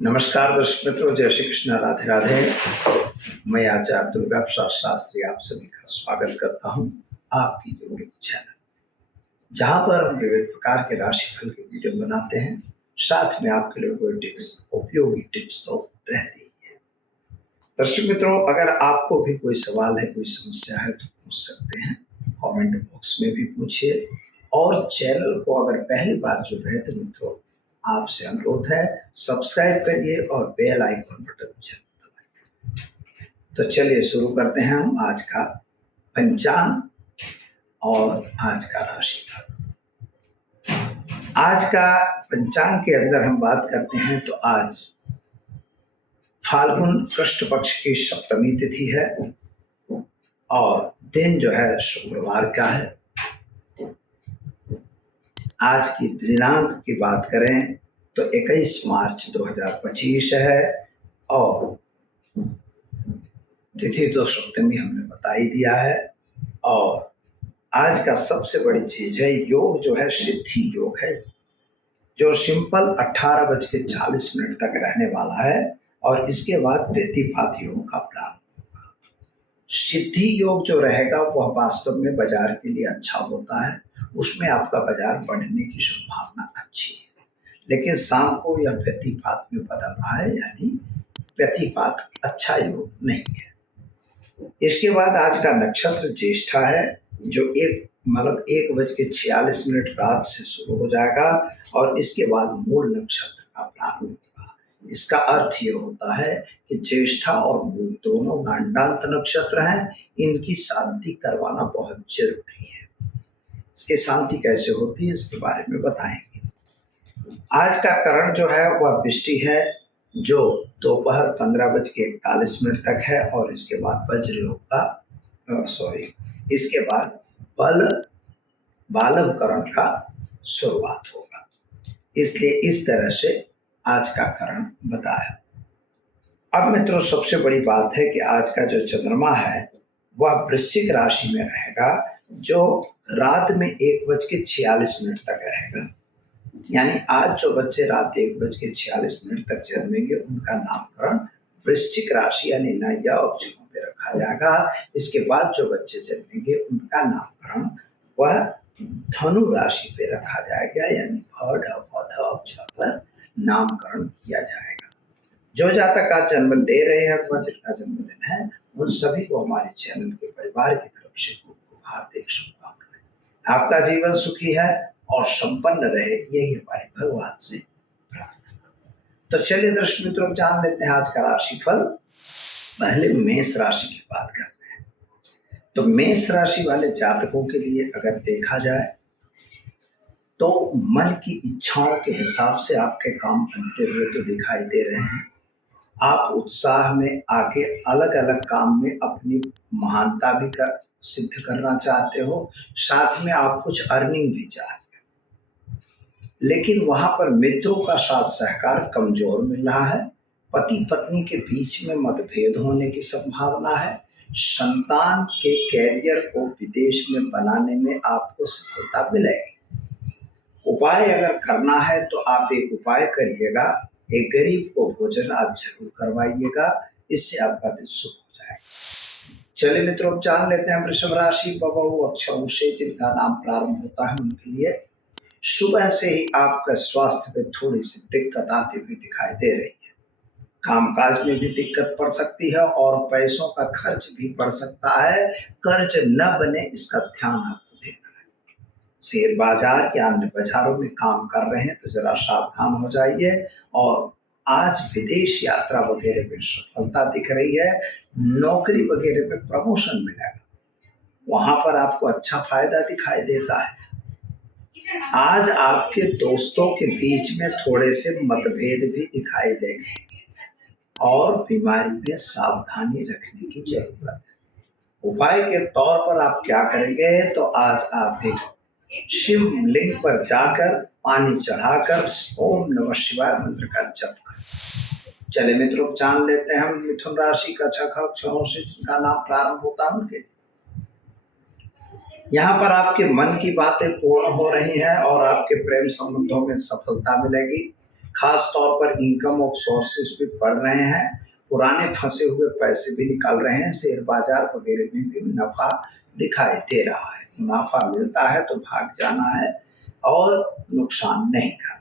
नमस्कार दर्शक मित्रों, जय श्री कृष्ण, राधे राधे। मैं आचार्य दुर्गा प्रसाद शास्त्री आप सभी का स्वागत करता हूं आपकी यूट्यूब चैनल, जहां पर हम विविध प्रकार के राशिफल के वीडियो बनाते हैं। साथ में आपके लिए कोई उपयोगी टिप्स तो रहती ही है। दर्शक मित्रों, अगर आपको भी कोई सवाल है, कोई समस्या है तो पूछ सकते हैं, कमेंट बॉक्स में भी पूछिए। और चैनल को अगर पहली बार जुड़ रहे तो मित्रों आपसे अनुरोध है, सब्सक्राइब करिए और बेल आइकन बटन जरूर दबाइए। तो चलिए शुरू करते हैं हम आज का पंचांग और आज का राशिफल। आज का पंचांग के अंदर हम बात करते हैं तो आज फाल्गुन कृष्ण पक्ष की सप्तमी तिथि है और दिन जो है शुक्रवार का है। आज की दिनांक की बात करें तो 21 मार्च 2025 है और तिथि तो सप्तमी हमने बता ही दिया है। और आज का सबसे बड़ी चीज है, योग जो है सिद्धि योग है, जो सिंपल 18:40 तक रहने वाला है और इसके बाद व्यतिपात योग का प्रारंभ होगा। सिद्धि योग जो रहेगा वह वास्तव में बाजार के लिए अच्छा होता है, उसमें आपका बाजार बढ़ने की संभावना अच्छी है। लेकिन शाम को यह व्यतिपात में बदल रहा है, यानी व्यतिपात अच्छा योग नहीं है। इसके बाद आज का नक्षत्र ज्येष्ठा है, जो 1:46 रात से शुरू हो जाएगा और इसके बाद मूल नक्षत्र का प्रारंभ होगा। इसका अर्थ ये होता है कि ज्येष्ठा और मूल दोनों गांडांत नक्षत्र हैं, इनकी शांति करवाना बहुत जरूरी है। इसकी शांति कैसे होती है इसके बारे में बताएंगे। आज का करण जो है वह वृष्टि है, जो दोपहर 15:41 तक है और इसके बाद वज्र योग का इसके बाद बालव करण का शुरुआत होगा। इसलिए इस तरह से आज का करण बताया। अब मित्रों सबसे बड़ी बात है कि आज का जो चंद्रमा है वह वृश्चिक राशि में रहेगा, जो रात में 1:46 तक रहेगा। यानी आज जो बच्चे रात 1:46 तक जन्मेंगे उनका नामकरण वृश्चिक राशि यानी नैया अक्षरों पे रखा जाएगा। इसके बाद जो बच्चे जन्मेंगे उनका नामकरण वह धनु राशि पे रखा जाएगा, यानी अक्षर पर नामकरण किया जाएगा। जो जातक आज जन्म ले रहे हैं अथवा जिनका जन्मदिन है, उन सभी को हमारे चैनल के परिवार की तरफ से हार्दिक शुभकामनाएं। आपका जीवन सुखी है और संपन्न रहे, यही हमारी भगवान से प्रार्थना। तो चलिए दर्शक मित्रों जान लेते हैं आज का राशिफल। पहले मेष राशि की बात करते हैं। तो मेष राशि वाले जातकों के लिए अगर देखा जाए तो मन की इच्छाओं के हिसाब से आपके काम बनते हुए तो दिखाई दे रहे हैं। आप उत्साह में आके अलग अलग काम में अपनी महानता भी सिद्ध करना चाहते हो, साथ में आप कुछ अर्निंग भी चाहते हो। लेकिन वहां पर मित्रों का साथ सहकार कमजोर मिल रहा है। पति पत्नी के बीच में मतभेद होने की संभावना है। संतान के कैरियर को विदेश में बनाने में आपको सफलता मिलेगी। उपाय अगर करना है तो आप एक उपाय करिएगा, एक गरीब को भोजन आप जरूर करवाइएगा, इससे आपका दिन शुभ हो जाएगा। चलिए मित्रों जान लेते हैं वृषभ राशि बबहू अक्षरों से जिनका नाम प्रारंभ होता है उनके लिए सुबह से ही आपका स्वास्थ्य में थोड़ी सी दिक्कत आती हुई दिखाई दे रही है। कामकाज में भी दिक्कत पड़ सकती है और पैसों का खर्च भी बढ़ सकता है। कर्ज न बने इसका ध्यान आपको देना है। शेयर बाजार या अन्य बाजारों में काम कर रहे हैं तो जरा सावधान हो जाइए। और आज विदेश यात्रा वगैरह में सफलता दिख रही है। नौकरी वगैरह में प्रमोशन मिलेगा, वहां पर आपको अच्छा फायदा दिखाई देता है। आज आपके दोस्तों के बीच में थोड़े से मतभेद भी दिखाई देंगे और बीमारी में सावधानी रखने की जरूरत है। उपाय के तौर पर आप क्या करेंगे तो आज आप एक शिवलिंग पर जाकर पानी चढ़ाकर ओम नमः शिवाय मंत्र का जप करें। चले मित्रों जान लेते हैं हम मिथुन राशि का 6 अक्षरों से जिनका नाम प्रारंभ होता है उनके। यहाँ पर आपके मन की बातें पूर्ण हो रही हैं और आपके प्रेम संबंधों में सफलता मिलेगी। खास तौर पर इनकम ऑफ सोर्सेस भी बढ़ रहे हैं, पुराने फंसे हुए पैसे भी निकल रहे हैं, शेयर बाजार वगैरह में भी नफा दिखाई दे रहा है। मुनाफा मिलता है तो भाग जाना है और नुकसान नहीं करना।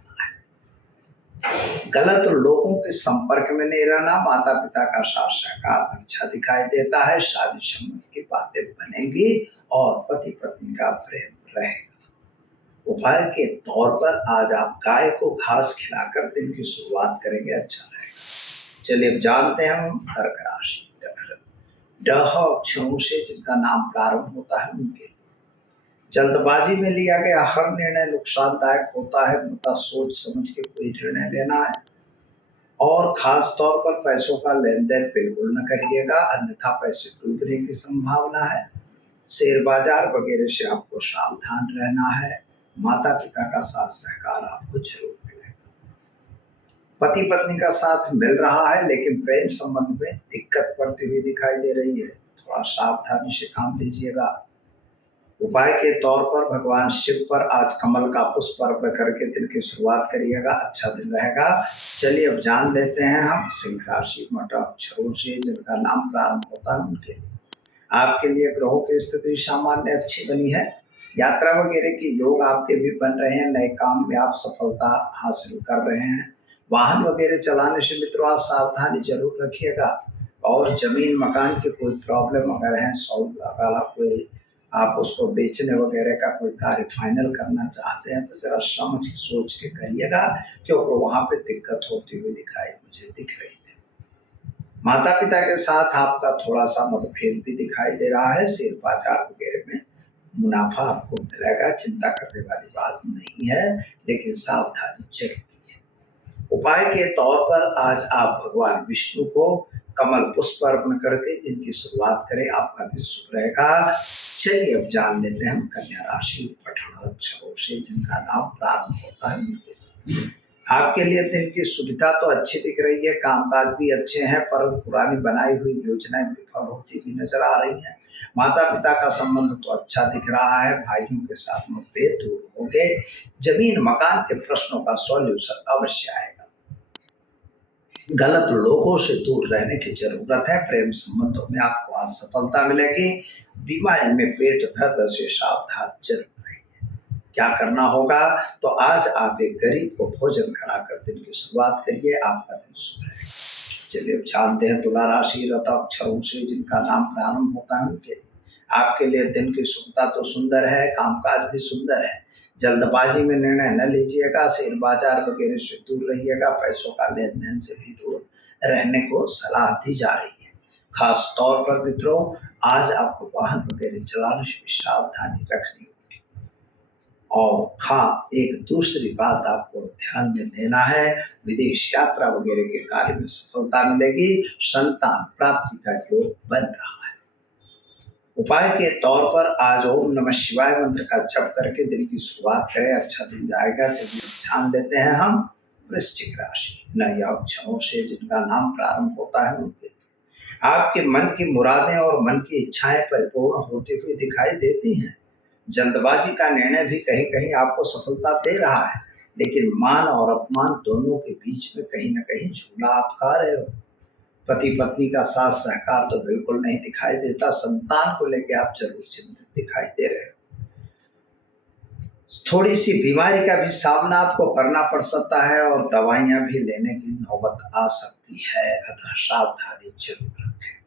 गलत लोगों के संपर्क में नहीं रहना, माता पिता का साथ सहकार अच्छा दिखाई देता है, शादी संबंध की बातें बनेंगी और पति पत्नी का प्रेम रहेगा। उपाय के तौर पर आज आप गाय को घास खिलाकर दिन की शुरुआत करेंगे, अच्छा रहेगा। चलिए अब जानते हैं हम कर्क राशि। ड अक्षरों से जिनका नाम प्रारंभ होता है उनके जल्दबाजी में लिया गया हर निर्णय नुकसानदायक होता है, मुद्दा सोच समझ के कोई निर्णय लेना है और खास तौर पर पैसों का लेन देन बिल्कुल न करिएगा, अन्यथा पैसे डूबने की संभावना है। शेयर बाजार वगैरह से आपको सावधान रहना है। माता पिता का साथ सहकार आपको जरूर मिलेगा। पति पत्नी का साथ मिल रहा है लेकिन प्रेम संबंध में दिक्कत पड़ती हुई दिखाई दे रही है, थोड़ा सावधानी से काम लीजिएगा। उपाय के तौर पर भगवान शिव पर आज कमल का पुष्प अर्पण करके दिन की शुरुआत करिएगा, अच्छा दिन रहेगा। चलिए अब जान लेते हैं हम सिंह राशि। मठ अक्षरों से जिनका नाम प्रारंभ होता है उनके लिए आपके लिए ग्रहों की स्थिति सामान्य अच्छी बनी है। यात्रा वगैरह के योग आपके भी बन रहे हैं, नए काम में आप सफलता हासिल कर रहे हैं। वाहन वगैरह चलाने से मित्रों आज सावधानी जरूर रखिएगा और जमीन मकान की कोई प्रॉब्लम अगर है अगर कोई आप उसको बेचने वगैरह का कोई कार्य फाइनल करना चाहते हैं तो जरा समझ सोच के करिएगा, क्योंकि वहां पे दिक्कत होती हुई मुझे दिख रही है। माता पिता के साथ आपका थोड़ा सा मतभेद भी दिखाई दे रहा है। शेयर बाजार वगैरह में मुनाफा आपको मिलेगा, चिंता करने वाली बात नहीं है, लेकिन सावधानी जरूरी है। उपाय के तौर पर आज आप भगवान विष्णु को कमल पुष्प अर्पण करके दिन की शुरुआत करें, आपका दिन शुभ रहेगा। चलिए अब जान लेते हैं हम कन्या राशि। पठन अक्षरों से जिनका नाम प्रारंभ होता है आपके लिए दिन की सुविधा तो अच्छी दिख रही है, कामकाज भी अच्छे हैं, पर पुरानी बनाई हुई योजनाएं विफल होती भी नजर आ रही हैं। माता पिता का संबंध तो अच्छा दिख रहा है, भाइयों के साथ मतभेद दूर होंगे, जमीन मकान के प्रश्नों का सॉल्यूशन अवश्य आएगा। गलत लोगों से दूर रहने की जरूरत है। प्रेम संबंधों में आपको आज सफलता मिलेगी। बीमारी में पेट दर्द से सावधान जरूर रहिए। क्या करना होगा तो आज आप एक गरीब को भोजन कराकर दिन की शुरुआत करिए, आपका दिन शुभ रहेगा। चलिए अब जानते हैं तुला राशि। रत अक्षरों से जिनका नाम प्रारंभ होता है उनके लिए आपके लिए दिन की शुभता तो सुंदर है, कामकाज भी सुंदर है। जल्दबाजी में निर्णय न लीजिएगा, शेयर बाजार वगैरह से दूर रहिएगा, पैसों का लेन देन से भी दूर रहने को सलाह दी जा रही है। खास तौर पर मित्रों आज आपको वाहन वगैरह चलाने से भी सावधानी रखनी होगी। और हाँ, एक दूसरी बात आपको ध्यान में देना है, विदेश यात्रा वगैरह के कार्य में सफलता मिलेगी, संतान प्राप्ति का योग बन रहा है। उपाय के तौर पर आज ओम नमः शिवाय मंत्र का जप करके दिन की शुरुआत करें, अच्छा दिन जाएगा। चलिए ध्यान देते हैं हम वृश्चिक राशि। नया अक्षरों से जिनका नाम प्रारंभ होता है उनके आपके मन की मुरादें और मन की इच्छाएं परिपूर्ण होती हुई दिखाई देती हैं। जल्दबाजी का निर्णय भी कहीं कहीं आपको सफलता दे रहा है, लेकिन मान और अपमान दोनों के बीच में कहीं न कहीं झूला आप खा रहे हो। पति पत्नी का साथ सहकार तो बिल्कुल नहीं दिखाई देता, संतान को लेकर आप जरूर चिंतित दिखाई दे रहे हो। थोड़ी सी बीमारी का भी सामना आपको करना पड़ सकता है और दवाइयां भी लेने की नौबत आ सकती है, अतः सावधानी जरूर रखें।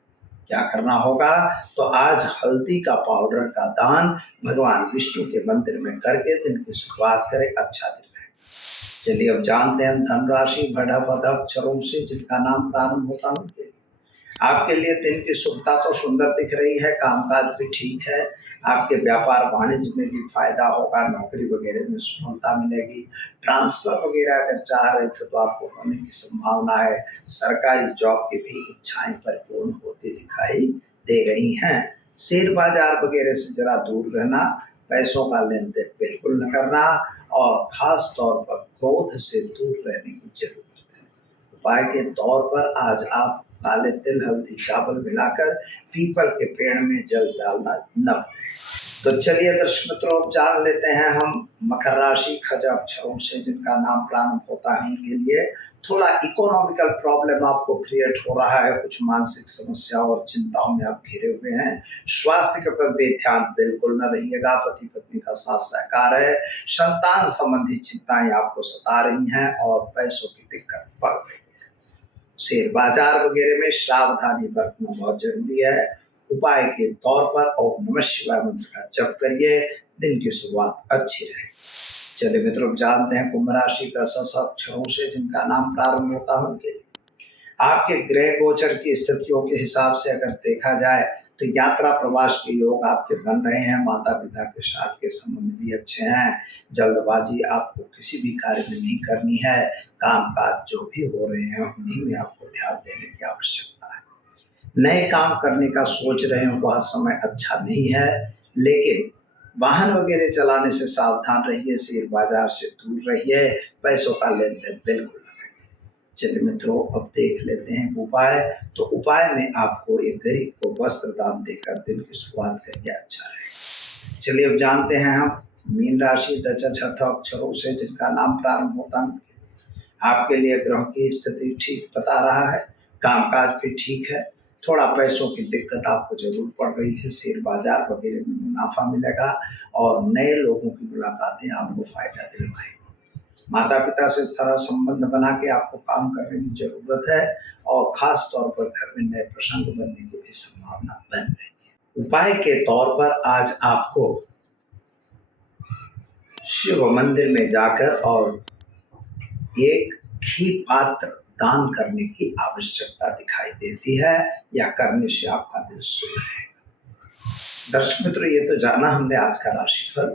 क्या करना होगा तो आज हल्दी का पाउडर का दान भगवान विष्णु के मंदिर में करके दिन की शुरुआत करें, अच्छा दिन रहेगा। चलिए अब जानते हैं धन राशि। भड़ अक्षरों से जिनका नाम प्रारंभ होता है उनके लिए आपके लिए दिन की शुभता तो सुंदर दिख रही है, कामकाज भी ठीक है, आपके व्यापार वाणिज्य में भी फायदा होगा, नौकरी वगैरह में सफलता मिलेगी। ट्रांसफर वगैरह अगर चाह रहे थे तो आपको होने की संभावना है। सरकारी जॉब की भी इच्छाएं परिपूर्ण होती दिखाई दे रही हैं। शेयर बाजार वगैरह से जरा दूर रहना, पैसों का लेन देन बिल्कुल न करना और खास तौर पर क्रोध से दूर रहने की जरूरत है। उपाय के तौर पर आज आप काले तिल हल्दी चावल मिलाकर पीपल के पेड़ में जल डालना न भूलें। तो चलिए दर्शक मित्रों, अब जान लेते हैं हम मकर राशि खज अक्षरों से जिनका नाम प्रारंभ होता है उनके लिए थोड़ा इकोनॉमिकल प्रॉब्लम आपको क्रिएट हो रहा है, कुछ मानसिक समस्या और चिंताओं में आप घिरे हुए हैं। स्वास्थ्य के प्रति बेध्यान बिल्कुल न रहिएगा। पति पत्नी का साथ सहकार है। संतान संबंधी चिंताएं आपको सता रही हैं और पैसों की दिक्कत बढ़ रही है। शेयर बाजार वगैरह में सावधानी बरतना बहुत जरूरी है। उपाय के तौर पर ओम नमः शिवाय मंत्र का जप करिए, दिन की शुरुआत अच्छी रहे। चलिए मित्रों, जानते हैं कुंभ राशि का अक्षरों से जिनका नाम प्रारंभ होता है उनके लिए आपके ग्रह गोचर की स्थितियों के हिसाब से अगर देखा जाए तो यात्रा प्रवास के योग आपके बन रहे हैं। माता पिता के साथ के संबंध भी अच्छे हैं। जल्दबाजी आपको किसी भी कार्य में नहीं करनी है। काम काज जो भी हो रहे हैं उन्हीं में आपको ध्यान देने की आवश्यकता है। नए काम करने का सोच रहे हो, वह समय अच्छा नहीं है, लेकिन वाहन वगैरह चलाने से सावधान रहिए। शेयर बाजार से दूर रहिए। पैसों का लेन देन बिल्कुल न करिए। चलिए मित्रों, अब देख लेते हैं उपाय। तो उपाय में आपको एक गरीब को वस्त्र दान देकर दिन की शुरुआत करिए, अच्छा रहेगा। चलिए अब जानते हैं हम मीन राशि अक्षरों से जिनका नाम प्रारंभ होता है आपके लिए ग्रहों की स्थिति ठीक बता रहा है। कामकाज भी ठीक है। थोड़ा पैसों की दिक्कत आपको जरूर पड़ रही है। शेयर बाजार वगैरह में मुनाफा मिलेगा और नए लोगों की मुलाकातें आपको फायदा दिलवाएंगी। माता पिता से थोड़ा संबंध बना के आपको काम करने की जरूरत है और खास तौर पर घर में नए प्रसंग बनने की भी संभावना बन रही है। उपाय के तौर पर आज आपको शिव मंदिर में जाकर और एक घी पात्र दान करने की आवश्यकता दिखाई देती है, या करने से आपका दिन शुभ रहेगा। दर्शक मित्रों, ये तो जाना हमने आज का राशिफल।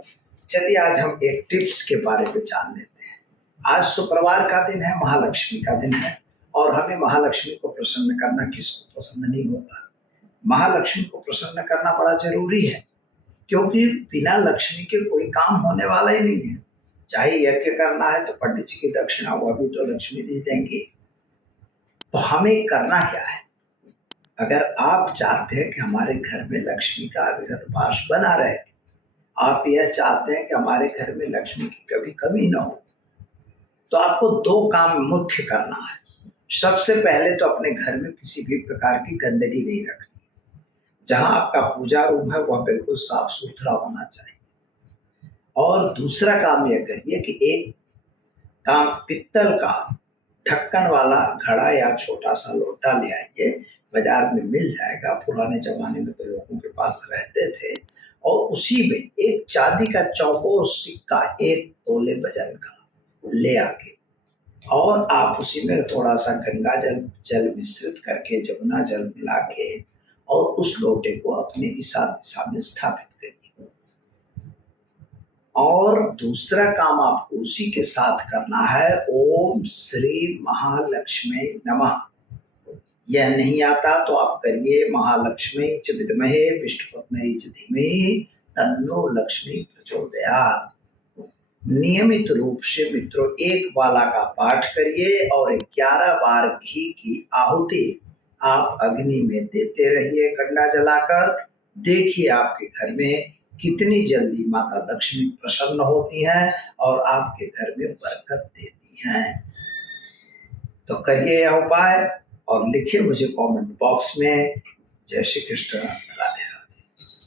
चलिए आज हम एक टिप्स के बारे में जान लेते हैं। आज शुक्रवार का दिन है, महालक्ष्मी का दिन है और हमें महालक्ष्मी को प्रसन्न करना किसको पसंद नहीं होता। महालक्ष्मी को प्रसन्न करना बड़ा जरूरी है, क्योंकि बिना लक्ष्मी के कोई काम होने वाला ही नहीं है। चाहे यज्ञ करना है तो पंडित जी की दक्षिणा वह भी तो लक्ष्मी दे देंगी। तो हमें करना क्या है? अगर आप चाहते हैं कि हमारे घर में लक्ष्मी का अविरत वास बना रहे, आप यह चाहते हैं कि हमारे घर में लक्ष्मी की कभी कमी ना हो, तो आपको दो काम मुख्य करना है। सबसे पहले तो अपने घर में किसी भी प्रकार की गंदगी नहीं रखनी। जहां आपका पूजा रूम है वह बिल्कुल साफ सुथरा होना चाहिए। और दूसरा काम यह करिए कि एक ताम पित्तल का ढक्कन वाला घड़ा या छोटा सा लोटा ले आइए। बाजार में मिल जाएगा, पुराने जमाने में तो लोगों के पास रहते थे। और उसी में एक चांदी का चौकोर सिक्का 1 तोले वजन का ले आके और आप उसी में थोड़ा सा गंगा जल मिश्रित करके जमुना जल मिला के और उस लोटे को अपने ईशा दिशा में स्थापित करिए। और दूसरा काम आपको उसी के साथ करना है, ओम श्री महालक्ष्मी नमः। यह नहीं आता तो आप करिए महालक्ष्मी च विद्महे विष्णुपत्नी च धीमहि तन्नो लक्ष्मी प्रचोदयात्। नियमित रूप से मित्रों एक माला का पाठ करिए और 11 बार घी की आहुति आप अग्नि में देते रहिए कंडा जलाकर। देखिए आपके घर में कितनी जल्दी माता लक्ष्मी प्रसन्न होती हैं और आपके घर में बरकत देती हैं। तो करिए यह उपाय और लिखिए मुझे कमेंट बॉक्स में। जय श्री कृष्ण।